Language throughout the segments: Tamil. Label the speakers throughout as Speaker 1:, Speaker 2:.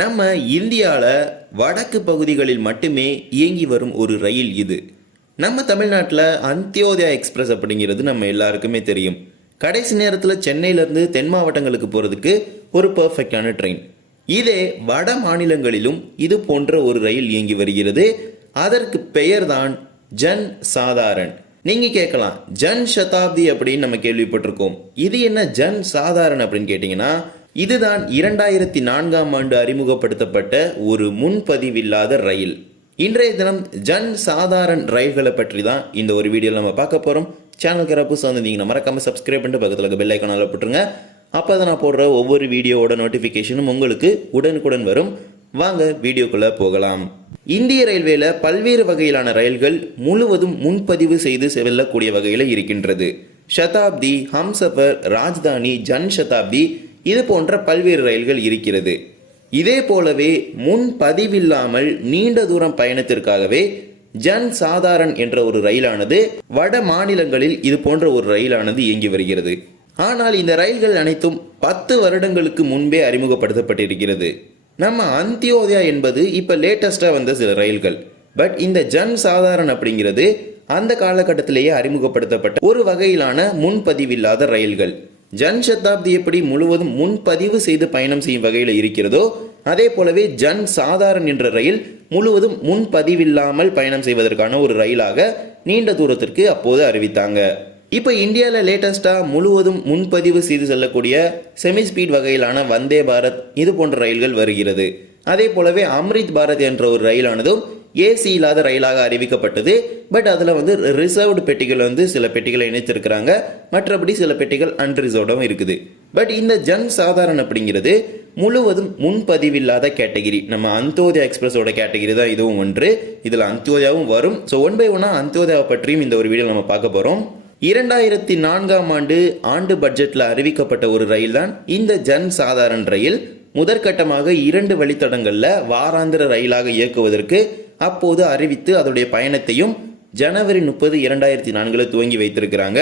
Speaker 1: நம்ம இந்தியாவில் வடக்கு பகுதிகளில் மட்டுமே இயங்கி வரும் ஒரு ரயில் இது. நம்ம தமிழ்நாட்டில் அந்தியோதயா எக்ஸ்பிரஸ் அப்படிங்கிறது நம்ம எல்லாருக்குமே தெரியும். கடைசி நேரத்தில் சென்னையிலேருந்து தென் மாவட்டங்களுக்கு போகிறதுக்கு ஒரு பர்ஃபெக்டான ட்ரெயின் இதே வட மாநிலங்களிலும் இது போன்ற ஒரு ரயில் இயங்கி வருகிறது. அதற்கு பெயர்தான் ஜன் சாதாரண். நீங்க கேட்கலாம் ஜன் சதாப்தி அப்படின்னு நம்ம கேள்விப்பட்டிருக்கோம். இது என்ன ஜன் சாதாரண அப்படின்னு கேட்டிங்கன்னா இதுதான் இரண்டாயிரத்தி நான்காம் ஆண்டு அறிமுகப்படுத்தப்பட்ட ஒரு முன்பதிவில்லாத ரயில். இன்றைய தினம் ஜன் சாதாரண் ரயில்களை பற்றி தான் இந்த ஒரு வீடியோவில் நம்ம பார்க்க போகிறோம் சேனலுக்கு யாராவது புதுசாக வந்திருந்தீங்கன்னா மறக்காம சப்ஸ்கிரைப் பண்ணிட்டு பக்கத்தில் பெல் ஐக்கானில் போட்டுருங்க. அப்போ தான் நான் போடுற ஒவ்வொரு வீடியோவோட நோட்டிஃபிகேஷனும் உங்களுக்கு உடனுக்குடன் வரும். வாங்க வீடியோக்குள்ளே போகலாம். இந்திய ரயில்வேல பல்வேறு வகையிலான ரயில்கள் முழுவதும் முன்பதிவு செய்து செல்லக்கூடிய வகையில் இருக்கின்றது. சதாப்தி ஹம்சஃபர் ராஜ்தானி ஜன் சதாப்தி இது போன்ற பல்வேறு ரயில்கள் இருக்கிறது. இதே போலவே முன் பதிவில்லாமல் நீண்ட தூரம் பயணத்திற்காகவே ஜன் சாதாரண் என்ற ஒரு ரயிலானது வட மாநிலங்களில் இது போன்ற ஒரு ரயிலானது இயங்கி வருகிறது. ஆனால் இந்த ரயில்கள் அனைத்தும் பத்து வருடங்களுக்கு முன்பே அறிமுகப்படுத்தப்பட்டிருக்கிறது. நம்ம அந்தியோதயா என்பது இப்போ லேட்டஸ்ட்டாக வந்த சில ரயில்கள். பட் இந்த ஜன் சாதாரன் அப்படிங்கிறது அந்த காலகட்டத்திலேயே அறிமுகப்படுத்தப்பட்ட ஒரு வகையிலான முன்பதிவில்லாத ரயில்கள். ஜன் சதாப்தி எப்படி முழுவதும் முன்பதிவு செய்து பயணம் செய்யும் வகையில் இருக்கிறதோ அதே போலவே ஜன் சாதாரண என்ற ரயில் முழுவதும் முன்பதிவில்லாமல் பயணம் செய்வதற்கான ஒரு ரயிலாக நீண்ட தூரத்திற்கு அப்போது அறிவித்தாங்க. இப்போ இந்தியாவில் லேட்டஸ்ட்டாக முழுவதும் முன்பதிவு செய்து செல்லக்கூடிய செமி ஸ்பீட் வகையிலான வந்தே பாரத் இது போன்ற ரயில்கள் வருகிறது. அதே போலவே அம்ரித் பாரத் என்ற ஒரு ரயிலானதும் ஏசி இல்லாத ரயிலாக அறிவிக்கப்பட்டது. பட் அதில் வந்து ரிசர்வ்டு பெட்டிகள் வந்து சில பெட்டிகளை இணைத்திருக்கிறாங்க. மற்றபடி சில பெட்டிகள் அன்ரிசர்வ்டும் இருக்குது. பட் இந்த ஜன் சாதாரண அப்படிங்கிறது முழுவதும் முன்பதிவில்லாத கேட்டகிரி. நம்ம அந்தோதயா எக்ஸ்பிரஸோட கேட்டகிரி தான் இதுவும் ஒன்று. இதில் அந்தோதயாவும் வரும். ஸோ ஒன் பை ஒன்னாக அந்தோதயாவை பற்றியும் இந்த ஒரு வீடியோ நம்ம பார்க்க போகிறோம் இரண்டாயிரத்தி நான்காம் ஆண்டு ஆண்டு பட்ஜெட்டில் அறிவிக்கப்பட்ட ஒரு ரயில் தான் இந்த ஜன் சாதாரண ரயில். முதற்கட்டமாக இரண்டு வழித்தடங்களில் வாராந்திர ரயிலாக இயக்குவதற்கு அப்போது அறிவித்து அதோடைய பயணத்தையும் ஜனவரி முப்பது இரண்டாயிரத்தி நான்கில் துவங்கி வைத்திருக்கிறாங்க.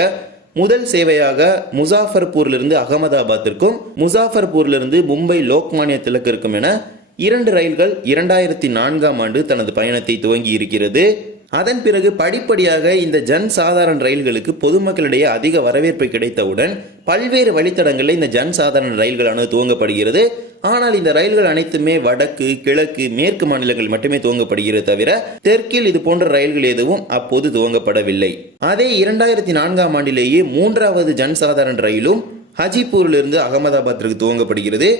Speaker 1: முதல் சேவையாக முசாஃபர்பூர்லிருந்து அகமதாபாத்திற்கும் முசாஃபர்பூர்லிருந்து மும்பை லோக்மானிய திலக்கிற்கும் என இரண்டு ரயில்கள் இரண்டாயிரத்தி நான்காம் ஆண்டு தனது பயணத்தை துவங்கி இருக்கிறது. அதன் பிறகு படிப்படியாக இந்த ஜன் சாதாரண ரயில்களுக்கு பொதுமக்களிடையே அதிக வரவேற்பு கிடைத்தவுடன் பல்வேறு வழித்தடங்களில் இந்த ஜன் சாதாரண ரயில்களானது துவங்கப்படுகிறது. ஆனால் இந்த ரயில்கள் அனைத்துமே வடக்கு கிழக்கு மேற்கு மாநிலங்கள் மட்டுமே துவங்கப்படுகிறது தவிர தெற்கில் இது போன்ற ரயில்கள் எதுவும் அப்போது துவங்கப்படவில்லை. அதே இரண்டாயிரத்தி நான்காம் ஆண்டிலேயே மூன்றாவது ஜன் சாதாரண ரயிலும் ஹஜிப்பூரிலிருந்து அகமதாபாத்திற்கு துவங்கப்படுகிறது.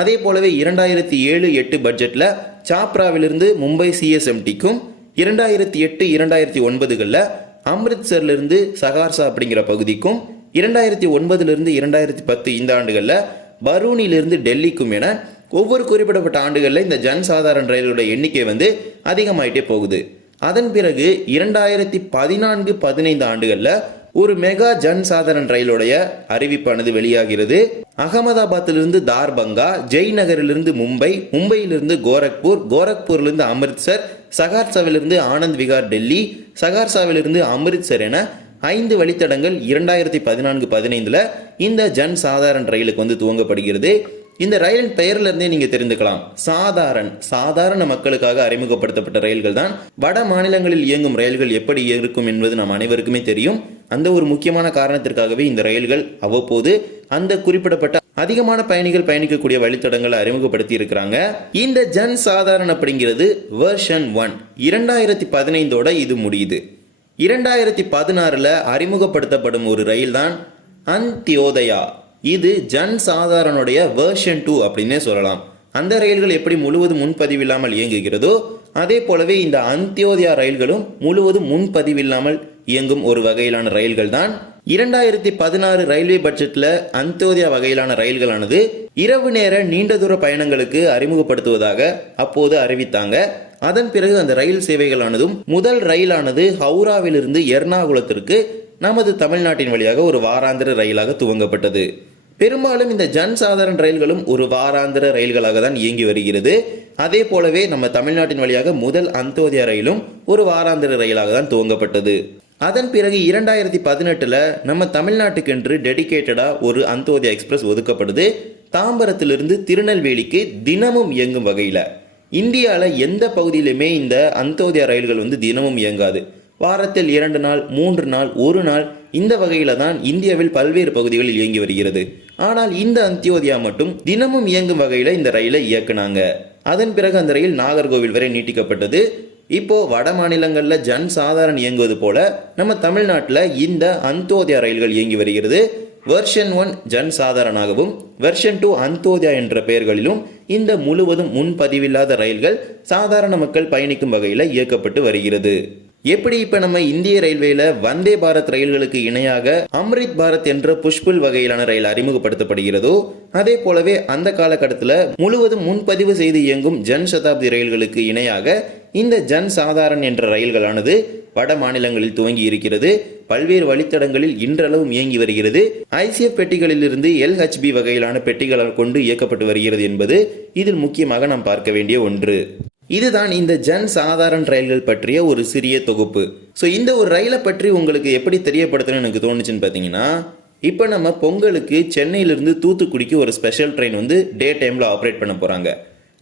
Speaker 1: அதே போலவே இரண்டாயிரத்தி ஏழு எட்டு பட்ஜெட்டில் சாப்ராவிலிருந்து மும்பை சிஎஸ்எம்டிக்கும் இரண்டாயிரத்தி எட்டு இரண்டாயிரத்தி ஒன்பதுகளில் அம்ரித்சர்லேருந்து சகார்சா அப்படிங்கிற பகுதிக்கும் இரண்டாயிரத்தி ஒன்பதுலேருந்து இரண்டாயிரத்தி பத்து இந்த ஆண்டுகளில் பரூனிலிருந்து டெல்லிக்கும் என ஒவ்வொரு குறிப்பிடப்பட்ட ஆண்டுகளில் இந்த ஜன் சாதாரண ரயிலோட எண்ணிக்கை வந்து அதிகமாயிட்டே போகுது. அதன் பிறகு இரண்டாயிரத்தி பதினான்கு பதினைந்து ஆண்டுகளில் ஒரு மெகா ஜன் சாதாரண ரயிலுடைய அறிவிப்பானது வெளியாகிறது. அகமதாபாத்திலிருந்து தார்பங்கா ஜெய்நகரிலிருந்து மும்பை மும்பையிலிருந்து கோரக்பூர் கோரக்பூர்லேருந்து அமிர்த்சர் சகார்சாவிலிருந்து ஆனந்த் விகார் டெல்லி சகார்சாவிலிருந்து அமிர்த்சர் என ஐந்து வழித்தடங்கள் இரண்டாயிரத்தி பதினான்கு பதினைந்தில் இந்த ஜன் சாதாரண ரயிலுக்கு வந்து துவங்கப்படுகிறது. இந்த ரயிலின் பெயர்ல இருந்தே நீங்க தெரிந்துக்கலாம். சாதாரண சாதாரண மக்களுக்காக அறிமுகப்படுத்தப்பட்ட ரயில்கள் தான். வட மாநிலங்களில் இயங்கும் ரயில்கள் எப்படி இருக்கும் என்பது நாம் அனைவருக்குமே தெரியும். அந்த ஒரு முக்கியமான காரணத்திற்காகவே இந்த ரயில்கள் அவ்வப்போது அந்த குறிப்பிடப்பட்ட அதிகமான பயணிகள் பயணிக்கக்கூடிய வழித்தடங்களை அறிமுகப்படுத்தி இருக்கிறாங்க இந்த ஜன் சாதாரண அப்படிங்கிறது வேர்ஷன் ஒன் இரண்டாயிரத்தி பதினைந்தோட இது முடியுது. இரண்டாயிரத்தி பதினாறுல அறிமுகப்படுத்தப்படும் ஒரு ரயில் தான் அந்தியோதயா. இது ஜன் சாதாரனுடைய வேர்ஷன் டூ அப்படின்னே சொல்லலாம். அந்த ரயில்கள் எப்படி முழுவதும் முன்பதிவில்லாமல் இயங்குகிறதோ அதே போலவே இந்த அந்தியோதயா ரயில்களும் முழுவதும் முன்பதிவில்லாமல் இயங்கும் ஒரு வகையிலான ரயில்கள் தான் இரண்டாயிரத்தி பதினாறு ரயில்வே பட்ஜெட்டில் அந்தோதியா வகையிலான ரயில்களானது இரவு நேர நீண்ட தூர பயணங்களுக்கு அறிமுகப்படுத்துவதாக அப்போது அறிவித்தாங்க. அதன் பிறகு அந்த ரயில் சேவைகளானதும் முதல் ரயிலானது ஹவுராவிலிருந்து எர்ணாகுளத்திற்கு நமது தமிழ்நாட்டின் வழியாக ஒரு வாராந்திர ரயிலாக துவங்கப்பட்டது. பெரும்பாலும் இந்த ஜன் சாதாரண ரயில்களும் ஒரு வாராந்திர ரயில்களாக தான் இயங்கி வருகிறது. அதே போலவே நம்ம தமிழ்நாட்டின் வழியாக முதல் அந்தோதயா ரயிலும் ஒரு வாராந்திர ரயிலாக தான் துவங்கப்பட்டது. அதன் பிறகு இரண்டாயிரத்தி பதினெட்டில் நம்ம தமிழ்நாட்டுக்கென்று டெடிகேட்டடாக ஒரு அந்தோதயா எக்ஸ்பிரஸ் ஒதுக்கப்படுது. தாம்பரத்திலிருந்து திருநெல்வேலிக்கு தினமும் இயங்கும் வகையில். இந்தியாவில் எந்த பகுதியிலுமே இந்த அந்தோதயா ரயில்கள் வந்து தினமும் இயங்காது. வாரத்தில் இரண்டு நாள் மூன்று நாள் ஒரு நாள் இந்த வகையில் தான் இந்தியாவில் பல்வேறு பகுதிகளில் இயங்கி வருகிறது. ஆனால் இந்த அந்தியோதயா மட்டும் தினமும் இயங்கும் வகையில் இந்த ரயிலை இயக்குனாங்க. அதன் பிறகு அந்த ரயில் நாகர்கோவில் வரை நீட்டிக்கப்பட்டது. இப்போ வட மாநிலங்களில் ஜன் சாதாரண இயங்குவது போல நம்ம தமிழ்நாட்டில் இந்த அந்தோதயா ரயில்கள் இயங்கி வருகிறது. வெர்ஷன் ஒன் ஜன் சாதாரணாகவும் வெர்ஷன் டூ அந்தோதயா என்ற பெயர்களிலும் இந்த முழுவதும் முன்பதிவில்லாத ரயில்கள் சாதாரண மக்கள் பயணிக்கும் வகையில் இயக்கப்பட்டு வருகிறது. எப்படி இப்ப நம்ம இந்திய ரயில்வேல வந்தே பாரத் ரயில்களுக்கு இணையாக அம்ரித் பாரத் என்ற புஷ்புல் வகையிலான ரயில் அறிமுகப்படுத்தப்படுகிறதோ அதே போலவே அந்த காலகட்டத்தில் முழுவதும் முன்பதிவு செய்து இயங்கும் ஜன் சதாப்தி ரயில்களுக்கு இணையாக இந்த ஜன் சாதாரண் என்ற ரயில்களானது வட மாநிலங்களில் துவங்கி இருக்கிறது. பல்வேறு வழித்தடங்களில் இன்றளவும் இயங்கி வருகிறது. ஐசிஎஃப் பெட்டிகளிலிருந்து எல்ஹெச்பி வகையிலான பெட்டிகளால் கொண்டு இயக்கப்பட்டு வருகிறது என்பது இதில் முக்கியமாக நாம் பார்க்க வேண்டிய ஒன்று. இதுதான் இந்த ஜன் சாதாரண ரயில்கள் பற்றிய ஒரு சிறிய தொகுப்பு. ஸோ இந்த ஒரு ரயிலை பற்றி உங்களுக்கு எப்படி தெரியப்படுத்தணும்னு எனக்கு தோணுச்சுன்னு பார்த்தீங்கன்னா இப்போ நம்ம பொங்கலுக்கு சென்னையிலிருந்து தூத்துக்குடிக்கு ஒரு ஸ்பெஷல் ட்ரெயின் வந்து டே டைமில் ஆப்ரேட் பண்ண போகிறாங்க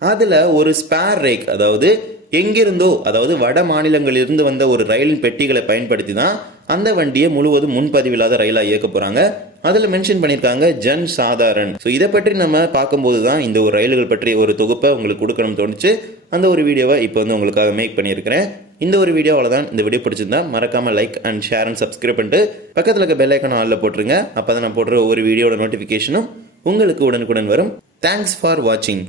Speaker 1: அதில் ஒரு ஸ்பேர் ரேக் அதாவது எங்கிருந்தோ அதாவது வட மாநிலங்களிலிருந்து வந்த ஒரு ரயிலின் பெட்டிகளை பயன்படுத்தி தான் அந்த வண்டியை முழுவதும் முன்பதிவில்லாத ரயிலாக இயக்க போகிறாங்க அதில் மென்ஷன் பண்ணியிருக்காங்க ஜன் சாதாரன் ஸோ இதை பற்றி நம்ம பார்க்கும்போது தான் இந்த ஒரு ரயில்கள் பற்றிய ஒரு தொகுப்பை உங்களுக்கு கொடுக்கணும்னு தோணுச்சு. அந்த ஒரு வீடியோவை இப்போ வந்து உங்களுக்காக மேக் பண்ணியிருக்கிறேன். இந்த ஒரு வீடியோ அவ்வளோதான் இந்த வீடியோ பிடிச்சிருந்தா மறக்காமல் like and share and subscribe பண்ணிட்டு பக்கத்தில் இருக்க பெலைக்கான ஆளில் போட்டுருங்க. அப்போ தான் நான் போடுற ஒவ்வொரு வீடியோட நோட்டிஃபிகேஷனும் உங்களுக்கு உடனுக்குடன் வரும். தேங்க்ஸ் ஃபார் வாட்சிங்